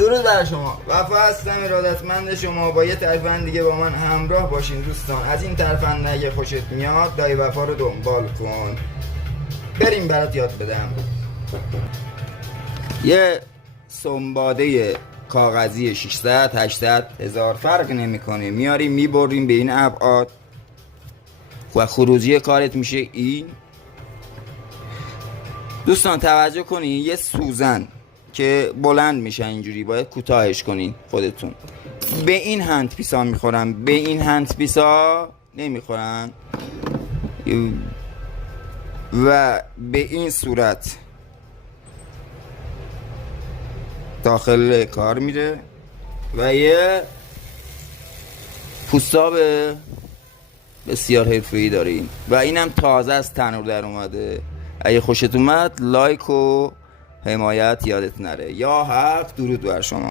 درود بر شما. وفا هستم، ارادتمند شما. با یه ترفند دیگه با من همراه باشین دوستان. از این ترفند اگه خوشت میاد دایی وفا رو دنبال کن. بریم برات یاد بدم. یه سنباده کاغذی 600 800 هزار فرق نمیکنه، میاریم میبریم به این ابعاد و خروجی کارت میشه این. دوستان توجه کنین، یه سوزن که بلند میشه اینجوری باید کوتاهش کنین خودتون. به این هند پیسا میخورن، به این هند پیسا نمیخورن و به این صورت داخل کار میره و یه پوستاب بسیار حرفه‌ای داریم و اینم تازه از تنور در اومده. اگه خوشت اومد لایک و حمایت یادت نره. یا حق. درود بر شما.